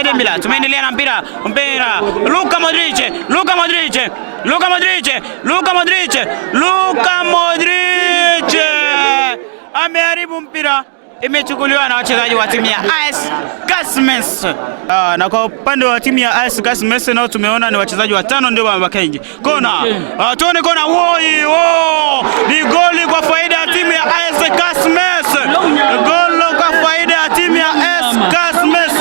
Eden Bila. Tumeendelea na mpira. Luka Modric. Ameharibu mpira. Imechukuliwa na wachezaji wa timu ya AS Gasmes. Na kwa upande wa timu ya AS Gasmes nao tumeona ni wachezaji watano ndio wamebaki nje. Kona. Tuone kona. Ni goli kwa faida ya timu ya AS Gasmes. Goli kwa faida ya timu ya AS Gasmes.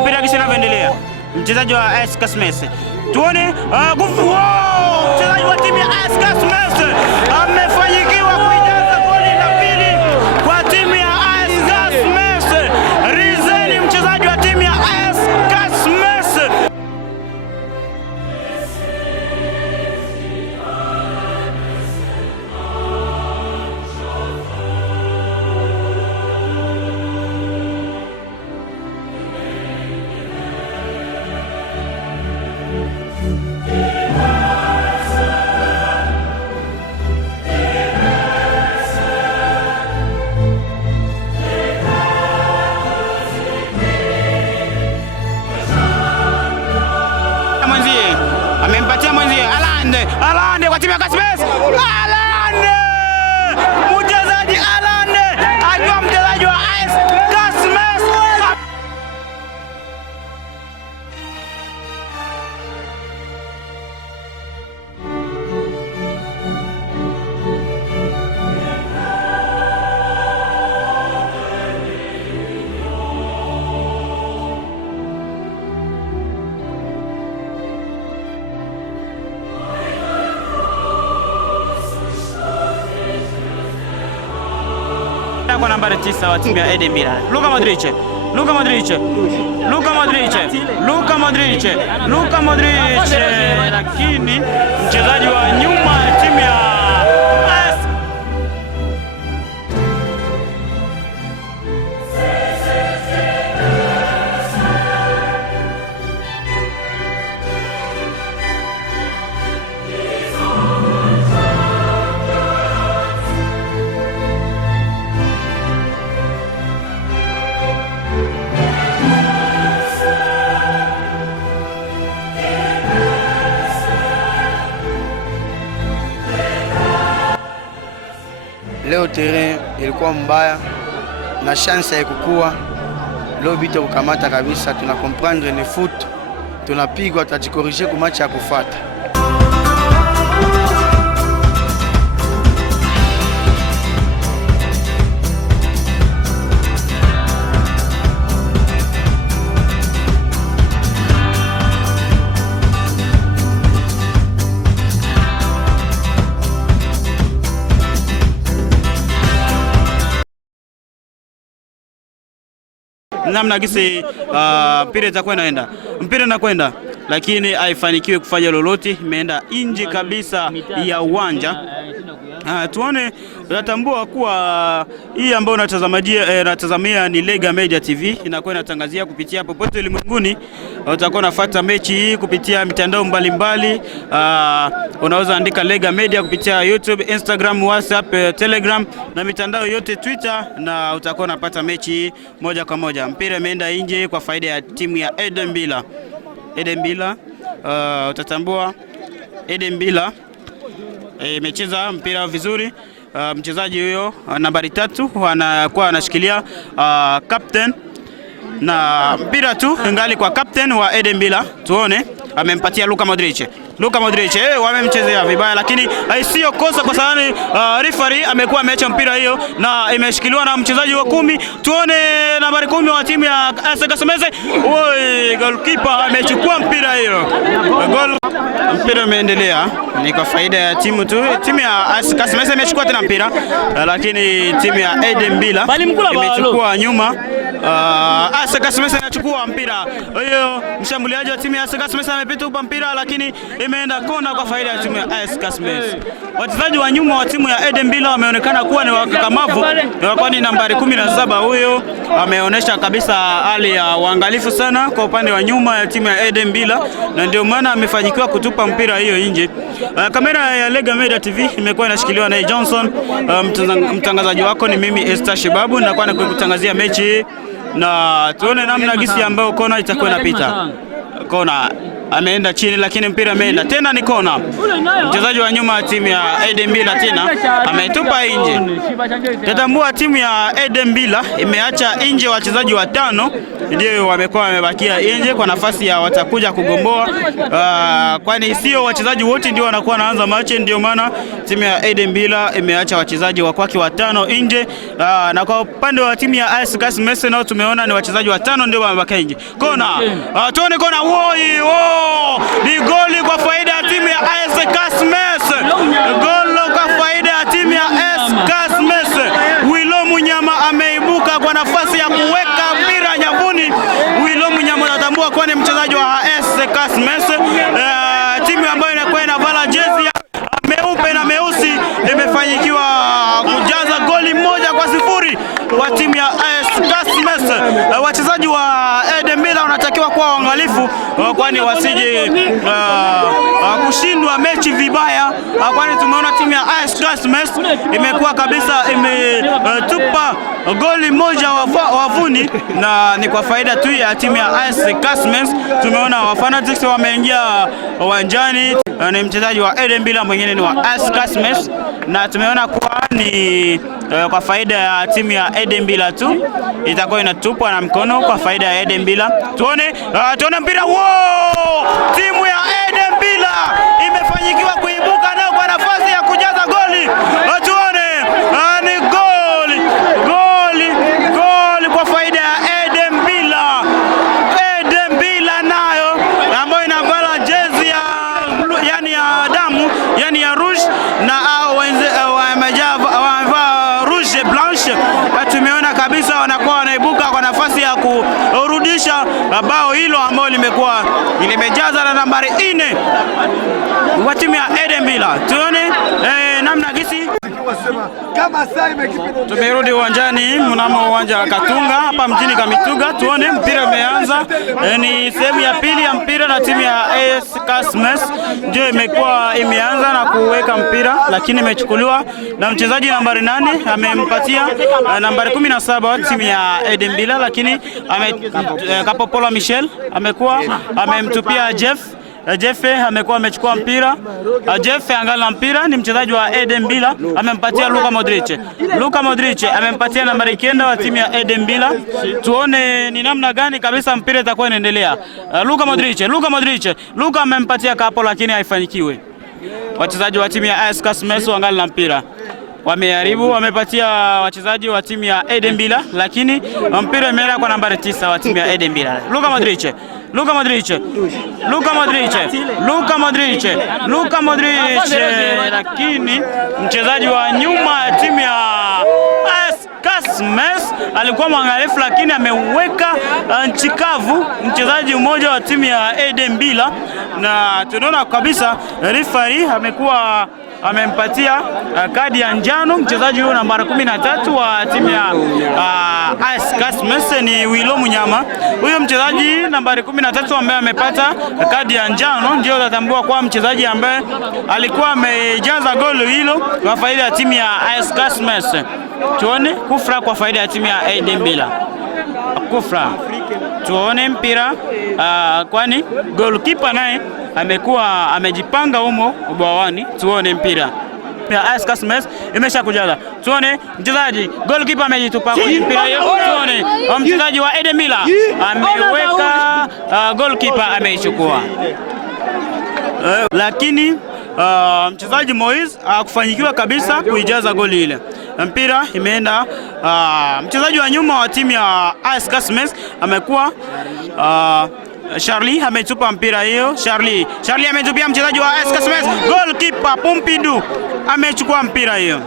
Mpira kisha unaendelea. Mchezaji wa AS Gasmes. Tuone mchezaji wa timu ya AS Gasmes amefanyikiwa kujaza goli la pili kwa timu ya AS Gasmes. Rizeni mchezaji wa timu ya AS Gasmes. Amempatia mwenzie Alande kwa timu ya Gasmes. Mchezaji Alande akiwa mchezaji wa AS Gasmes. Kwa nambari 9 wa timu ya Eden Bila. Luka Modric. Lakini mchezaji wa nyuma ya timu ya AS Leo terrain ilikuwa mbaya na chance ya kukua. Leo bito kukamata kabisa, tuna comprendre ni foot. Tunapigwa, tutajikorije kwa match ya kufuata. Namna gisi mpira itakuwa inaenda. Mpira unakwenda lakini haifanikiwi kufanya lolote, imeenda nje kabisa ya uwanja. Tuone, tunatambua kuwa hii ambayo unatazamia ni Lega Media TV, inakuwa inatangazia kupitia popote ulimwenguni. Utakuwa unafuata mechi hii kupitia mitandao mbalimbali. Unaweza andika Lega Media kupitia YouTube, Instagram, WhatsApp, Telegram na mitandao yote, Twitter, na utakuwa unapata mechi hii moja kwa moja. Mpira imeenda nje kwa faida ya timu ya Eden Bila. Utatambua Eden Bila imecheza mpira vizuri. Mchezaji huyo nambari 3 anakuwa anashikilia captain, na mpira tu ingali kwa captain wa Eden Bila. Tuone, amempatia Luka Modric. Wamemchezea vibaya, lakini sio kosa kwa sababu referee amekuwa ameacha mpira hiyo na imeshikiliwa na mchezaji wa 10. Tuone nambari 10 wa timu ya AS Gasmes. Goalkeeper amechukua mpira hiyo. Mpira umeendelea, ni kwa faida ya timu tu. Timu ya AS Gasmes imechukua tena mpira, lakini timu ya Eden Bila imechukua nyuma. AS Kasemese anachukua mpira. Hiyo mshambuliaji wa timu ya AS Kasemese amepita upa mpira, lakini imeenda kona kwa faida ya timu ya AS Kasemese. Wachezaji wa nyuma wa timu ya Eden Bila wameonekana kuwa ni wakakamavu, kwani nambari 17 huyo ameonyesha kabisa hali ya uangalifu sana kwa upande wa nyuma ya timu ya Eden Bila, na ndio maana amefanyikiwa kutupa mpira hiyo nje. Kamera ya Lega Media TV imekuwa inashikiliwa na Johnson. Mtangazaji wako ni mimi Esther Shibabu, na kwa kukutangazia mechi na tuone namna gisi ambayo kona itakuwa inapita. Kona ameenda chini, lakini mpira ameenda tena, ni kona. Mchezaji wa nyuma wa timu ya Eden Bila tena ametupa nje. Tatambua timu ya Eden Bila imeacha nje wachezaji watano, ndio wamekuwa wamebakia nje kwa nafasi ya watakuja kugomboa, kwani sio wachezaji wote ndio wanakuwa wanaanza mechi. Ndio maana timu ya Eden Bila imeacha wachezaji wa kwake watano nje, na kwa upande wa timu ya AS Kasemese nao tumeona ni wachezaji watano ndio wamebakia nje. Kona, tuone kona. Ni goli kwa faida ya timu ya AS Kasemese. Goli kwa faida ya timu ya AS Kasemese. Wilo Munyama ameibuka kwa nafasi ya kuweka mpira nyavuni. Wilo Munyama anatambua kwa ni mchezaji wa AS Kasemese. Timu ambayo inakuwa inavala jezi ya meupe na meusi imefanyikiwa kujaza goli 1-0 kwa timu ya AS Kasemese. Wachezaji wa Eden Bila wanatakiwa kuwa waangalifu, kwani wasije kushindwa mechi vibaya, kwani tumeona timu ya AS Kasemese imekuwa kabisa imetupa goli 1 wavuni, na ni kwa faida tu ya timu ya AS Kasemese. Tumeona wa Fanatics wameingia uwanjani, ni mchezaji wa Eden Bila, mwingine ni wa AS Kasemese, na tumeona kuwa ni kwa faida ya timu ya Eden Bila tu itakuwa inatupwa na mkono kwa faida ya Eden Bila. Tuone mpira. Timu ya Eden Bila imefanyikiwa kuibuka nao kwa nafasi ya kujaza goli. Tuone ni goli kwa faida ya Eden Bila. Eden Bila nayo ambayo inavala jezi ya yani ya damu, yani ya rouge, na wamevaa rouge blanche. Tumeona kabisa wanakuwa wanaibuka kwa nafasi ya kurudisha bao hilo ambalo limejaza na nambari 4 wa timu ya Eden Bila. Tuone namna gisi tumerudi uwanjani mnamo uwanja wa Katunga hapa mjini Kamituga. Tuone mpira umeanza, ni sehemu ya pili ya mpira, na timu ya AS Kasemese ndio imekuwa imeanza na kuweka mpira, lakini imechukuliwa na mchezaji nambari 8, amempatia nambari 17 wa timu ya Eden Bila, lakini Kapopola Michel amemtupia Jeff amekuwa amechukua mpira. Jeff angala mpira, ni mchezaji wa Eden Bila, amempatia Luka Modric amempatia nambari 9 wa timu ya Eden Bila. Tuone ni namna gani kabisa mpira itakuwa inaendelea. Luka amempatia Kapo, lakini haifanyikiwe. Wachezaji wa timu ya AS Kasemese wangala mpira, wameharibu, wamepatia wachezaji wa timu ya Eden Bila, lakini mpira umeenda kwa nambari 9 wa timu ya Eden Bila. Luka Modric, lakini mchezaji wa nyuma ya timu ya AS Kasemese alikuwa mwangalifu, lakini ameweka nchi kavu mchezaji mmoja wa timu ya Eden Bila, na tunaona kabisa referee amempatia kadi ya njano mchezaji huyo nambari 13 wa timu ya AS Kasemese, ni Wilo Munyama. Huyo mchezaji nambari 13 ambaye amepata kadi ya njano ndio tatambua kwa mchezaji ambaye alikuwa amejaza goli hilo kwa faida ya timu ya AS Kasemese. Tuone kufra kwa faida ya timu ya Eden Bila. Kufra. Tuone mpira, kwani goalkeeper naye amekuwa amejipanga humo ubawani. Tuone mpira ya AS Kasemese imesha kujaza. Tuone mchezaji goalkeeper amejitupa kwenye mpira hiyo. Tuone mchezaji wa Eden Bila ameweka, goalkeeper ameichukua, lakini mchezaji Moise hakufanyikiwa kabisa kuijaza goli ile. Mpira imeenda, mchezaji wa nyuma wa timu ya AS Kasemese amekuwa Charlie ametupa mpira hiyo. Charlie ametupia mchezaji wa AS Kasemese. Goalkeeper Pompidou amechukua mpira hiyo.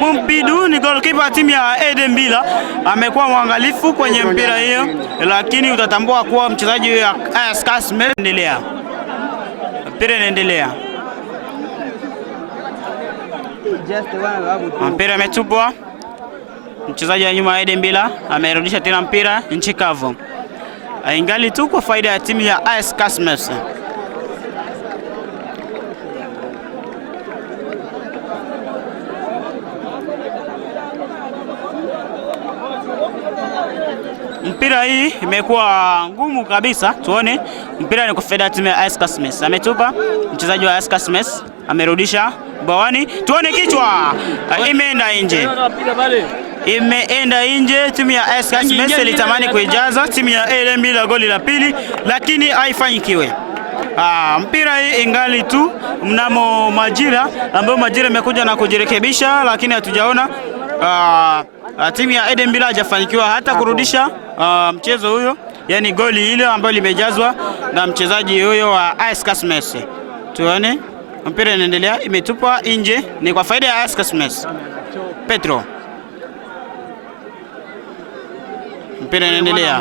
Pompidou ni goalkeeper timu ya Edembila, amekuwa mwangalifu kwenye mpira hiyo, lakini utatambua kuwa mchezaji wa AS Kasme endelea. Mpira inaendelea. Mpira umetupwa. Mchezaji wa nyuma wa Edembila amerudisha tena mpira nchi kavu. Ingali tu kwa faida ya timu ya AS Kasme. Mpira hii imekuwa ngumu kabisa. Tuone mpira ni kwa faida ya timu ya AS Kasme. Ametupa mchezaji wa AS Kasme, amerudisha bawani. Tuone kichwa. Imeenda nje. Imeenda nje. Timu ya AS Kasme ilitamani kuijaza timu ya Edembila goli la pili, lakini haifanyikiwe. Mpira hii ingali tu mnamo majira ambayo majira imekuja na kujirekebisha, lakini hatujaona timu ya Edembila hajafanikiwa hata kurudisha mchezo huyo, yani goli ile ambayo limejazwa na mchezaji huyo wa AS Kasme. Tuone mpira inaendelea, imetupwa nje, ni kwa faida ya AS Kasme. Mpira inaendelea.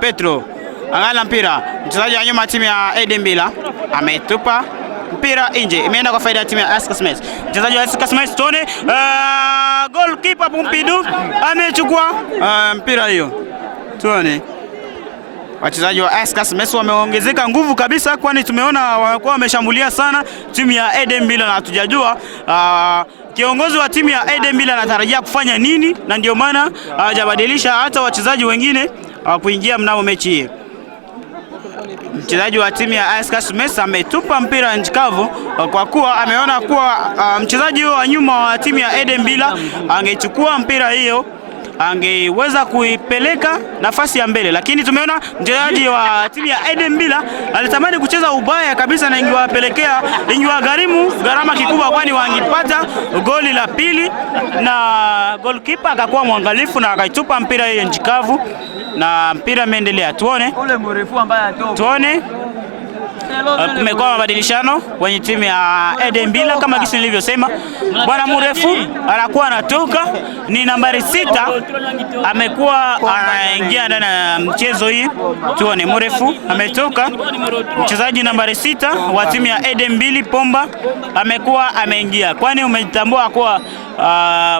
Petro angala mpira, mchezaji wa nyuma timu ya Edembila ametupa mpira nje, imeenda kwa faida ya timu ya AS Kasme. Mchezaji wa AS Kasme, tuone goalkeeper Pompidou amechukua mpira hiyo. Tuone wachezaji wa AS Kasme wameongezeka nguvu kabisa, kwani tumeona wamekuwa wameshambulia sana timu ya Edembila na hatujajua kiongozi wa timu ya Edembila anatarajia kufanya nini, na ndio maana hajabadilisha hata wachezaji wengine kuingia mnamo mechi hii. Mchezaji wa timu ya AS Kasme ametupa mpira nje kavu kwa kuwa ameona kuwa mchezaji wa nyuma wa timu ya Edembila angechukua mpira hiyo angeweza kuipeleka nafasi ya mbele, lakini tumeona mchezaji wa timu ya Edembila alitamani kucheza ubaya kabisa na ingewagharimu gharama kikubwa, kwani wangepata goli la pili, na goalkeeper akakuwa mwangalifu na akaitupa mpira hiyo nje kavu na mpira umeendelea. Tuone kumekuwa mabadilishano kwenye timu ya Edembila kama kisi nilivyosema. Bwana mrefu anakuwa anatoka, ni nambari 6 amekuwa anaingia ndani ya mchezo hii. Tuone mrefu ametoka, mchezaji nambari 6 wa timu ya Edembili Pomba amekuwa ameingia, kwani umetambua kuwa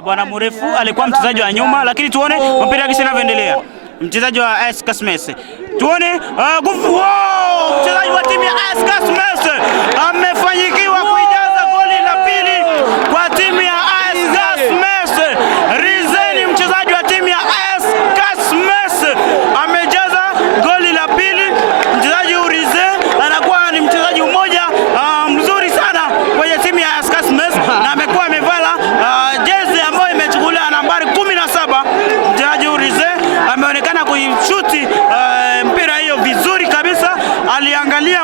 bwana mrefu alikuwa mchezaji wa nyuma, lakini tuone mpira kisi unavyoendelea. Mchezaji wa AS Kasme, tuone mchezaji wa timu ya AS Kasme amefanyikiwa kuijaza goli la pili kwa timu ya AS Kasme. Rizeni, mchezaji wa timu ya AS Kasme amejaza goli la pili. Mchezaji Urize anakuwa ni mchezaji mmoja mzuri sana kwenye timu ya AS Kasme na amekuwa amevala jezi ambayo imechukuliwa nambari 17. Mchezaji Urize ameonekana kuishuti mpira hiyo vizuri kabisa. Aliangalia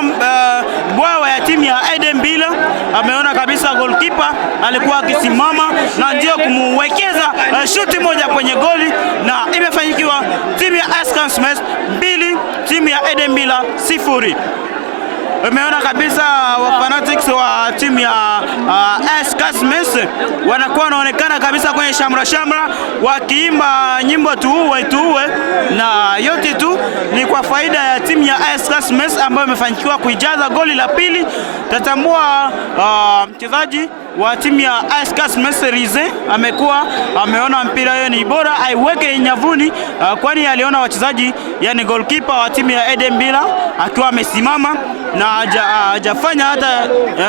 bwawa ya timu ya Edembila, ameona kabisa goalkeeper alikuwa akisimama na ndio kumwekeza shuti moja kwenye goli, na imefanyikiwa. Timu ya AS Kasme 2, timu ya Edembila 0. Umeona kabisa wafanatics wa timu ya AS Kasme wanakuwa wanaonekana kabisa kwenye shamra wakiimba nyimbo tuue, na yote tu ni kwa faida ya timu ya AS Kasme ambayo imefanikiwa kuijaza goli la pili. Tatambua mchezaji wa timu ya AS Kasme Rize amekuwa ameona mpira hiyo ni bora aiweke nyavuni, kwani aliona wachezaji, yani goalkeeper wa timu ya Edembila akiwa amesimama na hajafanya hata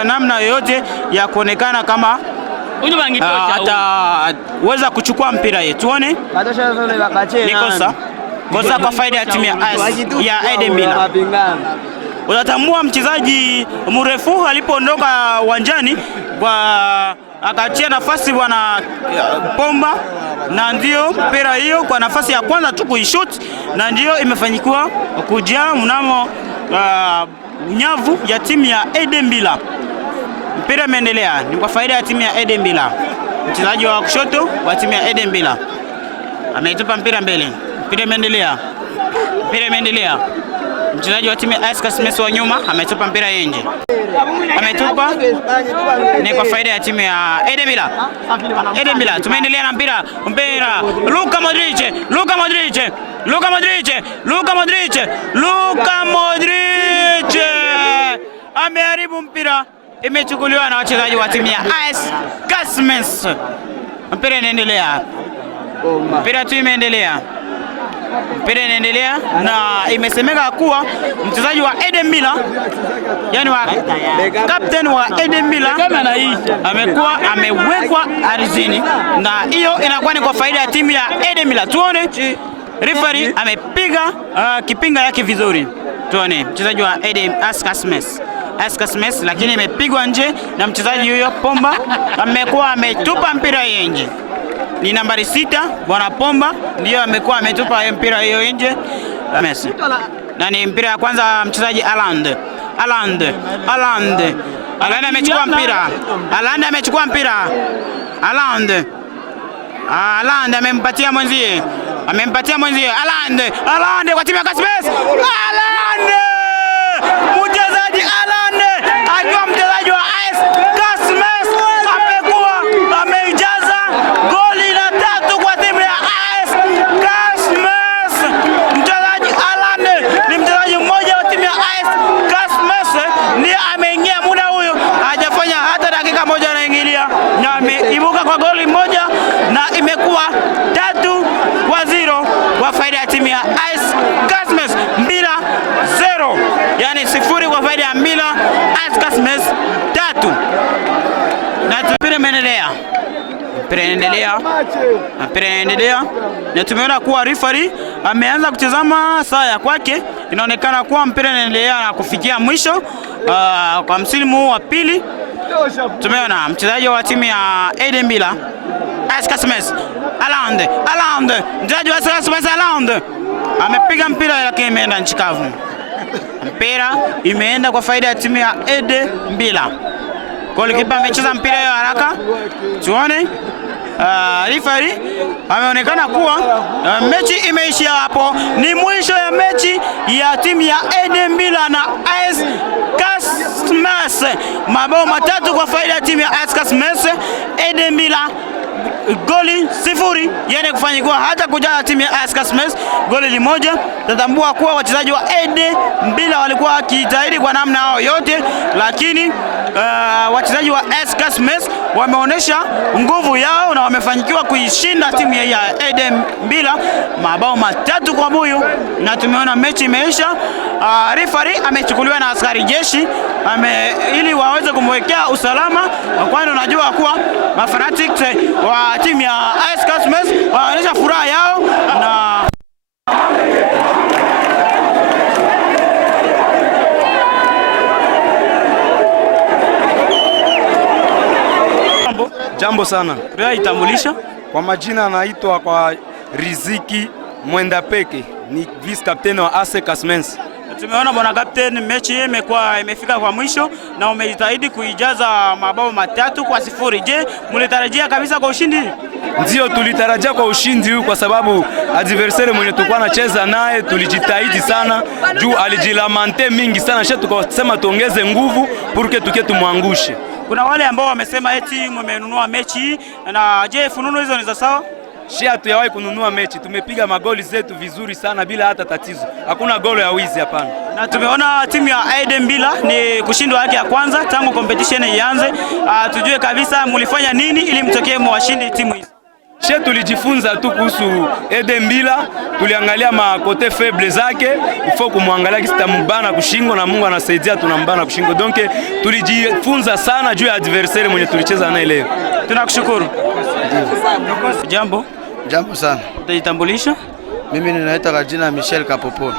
namna yoyote ya kuonekana kama ataweza kuchukua mpira hii. Tuone ni kosa kwa faida ya timu ya Edembila. Utatambua mchezaji mrefu alipoondoka uwanjani kwa akachia nafasi bwana Pomba, na ndio mpira hiyo kwa nafasi ya kwanza tu kuishoot, na ndio imefanyikiwa kujia mnamo nyavu ya timu ya Edembila. Mpira umeendelea, ni kwa faida ya timu ya Edembila. Mchezaji wa kushoto wa timu ya Edembila ameitupa mpira mbele. Mpira umeendelea. Mchezaji wa timu ya AS Kasme wa nyuma ametupa mpira nje. ametupa, ni kwa faida ya timu ya AD Milan. AD Milan tumeendelea na mpira. Luka Modric ameharibu mpira, imechukuliwa na wachezaji wa timu ya AS Kasmes. Mpira inaendelea, mpira tu imeendelea, mpira inaendelea, na imesemeka kuwa mchezaji wa AD Milan, yani wa captain wa AD Milan, amekuwa amewekwa ardhini, na hiyo inakuwa ni kwa faida ya timu ya AD Milan. Tuone referee amepiga kipinga yake vizuri. Tuone mchezaji wa AS Kasmes, lakini imepigwa nje na mchezaji huyo Pomba, amekuwa ametupa mpira nje. Ni nambari 6 bwana Pomba ndio amekuwa ametupa mpira hiyo nje Messi. Na ni mpira ya kwanza mchezaji Haaland amechukua mpira. Haaland amempatia mwenzie. Haaland kwa timu ya Kasmes. Mchezaji Haaland akiwa mchezaji wa AS Kasmes amekuwa ameijaza goli la 3 kwa timu ya AS Kasmes. Mchezaji Haaland ni mchezaji mmoja wa timu ya AS Kasmes, ndiye ameingia muda huyo, hajafanya hata dakika moja anaingilia, na ameibuka kwa goli moja, na imekuwa 3-0 kwa faida ya timu ya AS Kasmes. 2-0, yani 0 kwa faida ya Milan, AS Kasmes 3. Na mpira inaendelea, na tumeona kuwa referee ameanza kutazama saa ya kwake. Inaonekana kuwa mpira inaendelea na kufikia mwisho kwa msimu huu wa pili. Tumeona mchezaji wa timu ya AD Milan, AS Kasmes, Haaland, mchezaji wa AS Kasmes Haaland amepiga mpira, lakini imeenda nchi kavu. Mpira imeenda kwa faida ya timu ya AD Milan. Golikipa amecheza mpira hiyo haraka. Tuone referee ameonekana kuwa mechi imeishia hapo. Ni mwisho ya mechi ya timu ya AD Milan na AS Kasmes. Mabao 3 kwa faida ya timu ya AS Kasmes. AD Milan goli 0, yani kufanikiwa hata kujaza timu ya AS Kasmes goli 1. Tatambua kuwa wachezaji wa AD Milan walikuwa wakijitahidi kwa namna yao yote, lakini wachezaji wa AS Kasmes wameonyesha nguvu yao na wamefanikiwa kuishinda timu ya AD Milan mabao 3 kwa buyu, na tumeona mechi imeisha. Referee amechukuliwa na askari jeshi ili waweze kumwekea usalama, kwani unajua kuwa mafanatics wa timu ya AS Kasmes wanaonyesha furaha yao. Na jambo sana. Itambulisha kwa majina, anaitwa kwa Riziki Mwenda Peke, ni vice captain wa AS Kasmes. Tumeona bwana captain, mechi imefika kwa mwisho na umejitahidi kuijaza mabao 3-0. Je, mlitarajia kabisa kwa ushindi? Ndio, tulitarajia kwa ushindi huu kwa sababu adversaire mwenye tulikuwa nacheza naye tulijitahidi sana, juu alijilamante mingi sana, sha tukasema tuongeze nguvu purke tuke tumwangushe. Kuna wale ambao wamesema eti mmenunua mechi, na je, fununu hizo ni za sawa? Shia hatuyawahi kununua mechi, tumepiga magoli zetu vizuri sana bila hata tatizo. Hakuna goli ya wizi, hapana. Na tumeona timu ya AD Milan ni kushindwa yake ya kwanza tangu competition ianze. Tujue kabisa mulifanya nini ili mtokee mwashindi timu hizi? Shia tulijifunza tu kuhusu AD Milan, tuliangalia makote faible zake, ifo kumwangalia kisitamubana kushingo, na Mungu anasaidia tunambana kushingo. Donc tulijifunza sana juu ya adversaire mwenye tulicheza naye leo. Tunakushukuru. Jambo sana. Utajitambulisha? Mimi ninaitwa jina Michel Kapopola.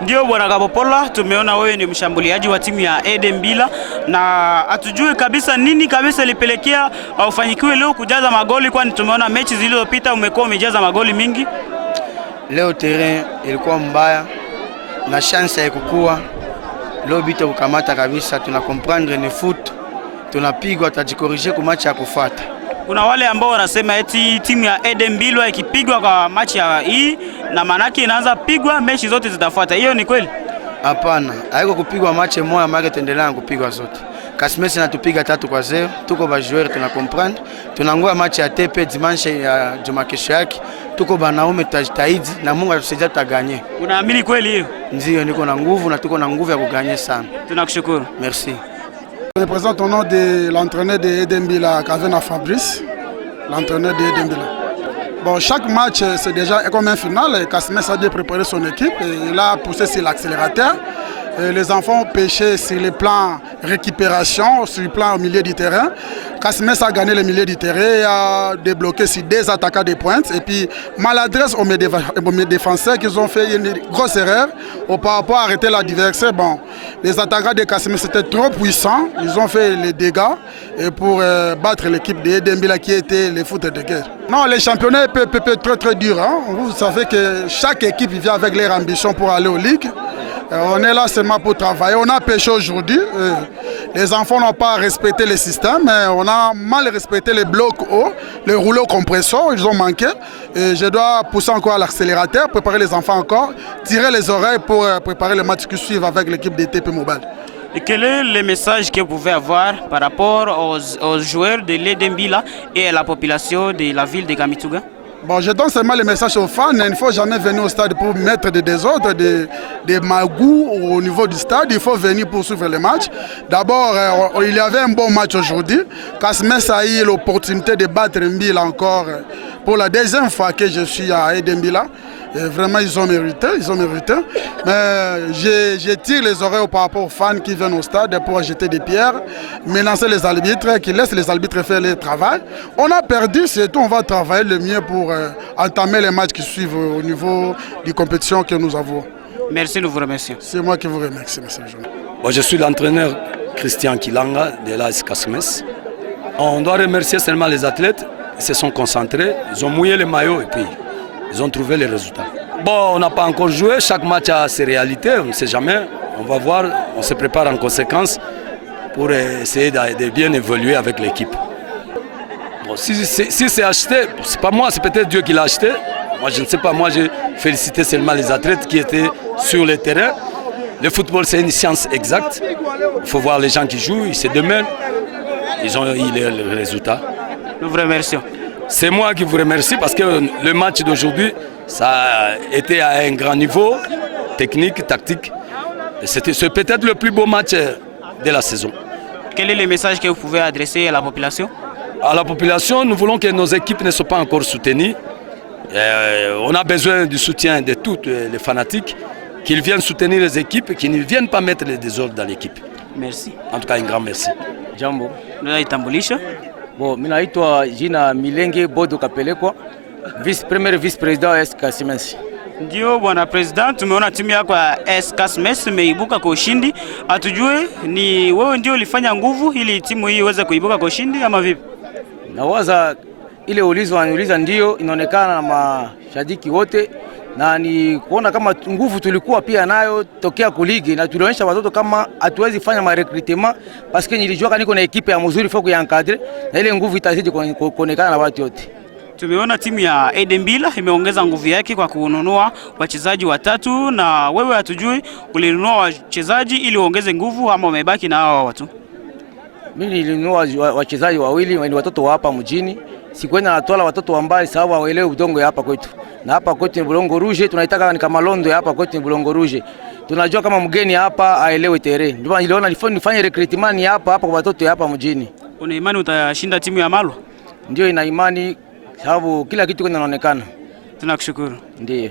Ndio bwana Kapopola, tumeona wewe ni mshambuliaji wa timu ya AD Milan, na atujue kabisa nini kabisa ilipelekea ufanikiwe leo kujaza magoli, kwani tumeona mechi zilizopita umekuwa umejaza magoli mingi. Leo terrain ilikuwa mbaya na chance ya kukua. Leo bito kukamata kabisa, tuna comprendre ni foot. Tunapigwa, tutajikorije kwa match ya kufuata. Kuna wale ambao wanasema eti timu ya AD Milan ikipigwa kwa match ya hii na manaki inaanza pigwa mechi zote zitafuata. Hiyo ni kweli? Hapana, haiko kupigwa match moja, maana tuendelea kupigwa zote. Kasmes natupiga 3-0, tuko ba joueur tuna comprendre. Tunangoa match ya TP dimanche ya juma kesho yake. Tuko banaume tutajitahidi na Mungu atusaidia tutaganye. Unaamini kweli hiyo? Ndio, niko na nguvu na tuko na nguvu ya kuganye sana. Tunakushukuru. Merci. Je me présente au nom de l'entraîneur de Eden Bila, Kavena Fabrice, l'entraîneur de Eden Bila. Bon, chaque match, c'est déjà comme un final. Kasmes a dû préparer son équipe et il a poussé sur l'accélérateur. Les enfants ont pêché sur le plan récupération, sur le plan au milieu du terrain. Kasmes a gagné le milieu du terrain et a débloqué sur 2 attaquants de pointe. Et puis, maladresse aux mes défenseurs qui ont fait une grosse erreur par rapport à arrêter l'adversaire. Bon, les attaquants de Kasmes étaient trop puissants. Ils ont fait les dégâts et pour battre l'équipe de Edembila qui était les foot de guerre. Non, les championnats peuvent être très durs. Hein. Vous savez que chaque équipe vient avec leur ambition pour aller aux ligues. On est là seulement pour travailler. On a pêché aujourd'hui. Les enfants n'ont pas respecté le système. On a mal respecté les blocs hauts, les rouleaux compresseurs. Ils ont manqué. Et je dois pousser encore à l'accélérateur, préparer les enfants encore, tirer les oreilles pour préparer le match qui suivent avec l'équipe de TP Mobile. Et quel est le message que vous pouvez avoir par rapport aux joueurs de l'Edembila et à la population de la ville de Kamituga? Bon, je donne seulement le message aux fans. Il ne faut jamais venir au stade pour mettre des désordres, des magouilles au niveau du stade. Il faut venir pour suivre le match. D'abord, il y avait un bon match aujourd'hui. Kasmes a eu l'opportunité de battre Mbila encore pour la 2e fois que je suis à Edembila. Et vraiment, ils ont mérité. Mais je tire les oreilles par rapport aux fans qui viennent au stade pour jeter des pierres, menacer les arbitres, qui laissent les arbitres faire leur travail. On a perdu, c'est tout. On va travailler le mieux pour entamer les matchs qui suivent au niveau des compétitions que nous avons. Merci, nous vous remercions. C'est moi qui vous remercie, monsieur. Bon, je suis l'entraîneur Christian Kilanga de l'AS Kasmes. On doit remercier seulement les athlètes. Ils se sont concentrés, ils ont mouillé les maillots et puis ils ont trouvé les résultats. Bon, on n'a pas encore joué, chaque match a ses réalités, on ne sait jamais. On va voir, on se prépare en conséquence pour essayer de bien évoluer avec l'équipe. Bon, si c'est acheté, c'est pas moi, c'est peut-être Dieu qui l'a acheté. Moi, je ne sais pas, moi j'ai félicité seulement les athlètes qui étaient sur le terrain. Le football, c'est une science exacte. Il faut voir les gens qui jouent, ils se demandent. Ils ont eu le résultat. Nous vous remercions. C'est moi qui vous remercie parce que le match d'aujourd'hui, ça a été à un grand niveau, technique, tactique. C'est peut-être le plus beau match de la saison. Quel est le message que vous pouvez adresser à la population? À la population, nous voulons que nos équipes ne soient pas encore soutenues. On a besoin du soutien de tous les fanatiques, qu'ils viennent soutenir les équipes, qu'ils ne viennent pas mettre les désordres dans l'équipe. Merci. En tout cas, un grand merci. Jambo. Unaitambulisha? Bon, mimi naitwa jina Milenge Bodo Kapelekwa, premier vice-president wa Kasmes. Ndio bwana president, tumeona timu yako ya Kasmes imeibuka kwa ushindi. Hatujue ni wewe ndio ulifanya nguvu ili timu hii iweze kuibuka kwa ushindi ama vipi? Nawaza ile uliza ndio inaonekana na mashabiki wote, na ni kuona kama nguvu tulikuwa pia nayo tokea kuligi, na tulionyesha watoto kama hatuwezi fanya recruitment parce que nilijua niko na equipe ya mzuri faut kuencadrer, na ile nguvu itazidi kuonekana na watu wote. Tumeona timu ya Edembila imeongeza nguvu yake kwa kununua wachezaji watatu, na wewe hatujui ulinunua wachezaji ili uongeze nguvu ama umebaki na hao watu? Mimi nilinunua wachezaji wawili, ni watoto wa hapa mjini. Sikwenda natola watoto wa mbali sababu waelewe udongo ya hapa kwetu. Na hapa kwetu ni Bulongo Rouge, tunaitaka ni kama Londo ya hapa kwetu ni Bulongo Rouge. Tunajua kama mgeni hapa aelewe tere. Ndio niliona nifanye recruitment hapa kwa watoto ya hapa mjini. Una imani utashinda timu ya Malwa? Ndio, ina imani sababu kila kitu kinaonekana. Tunakushukuru. Ndio.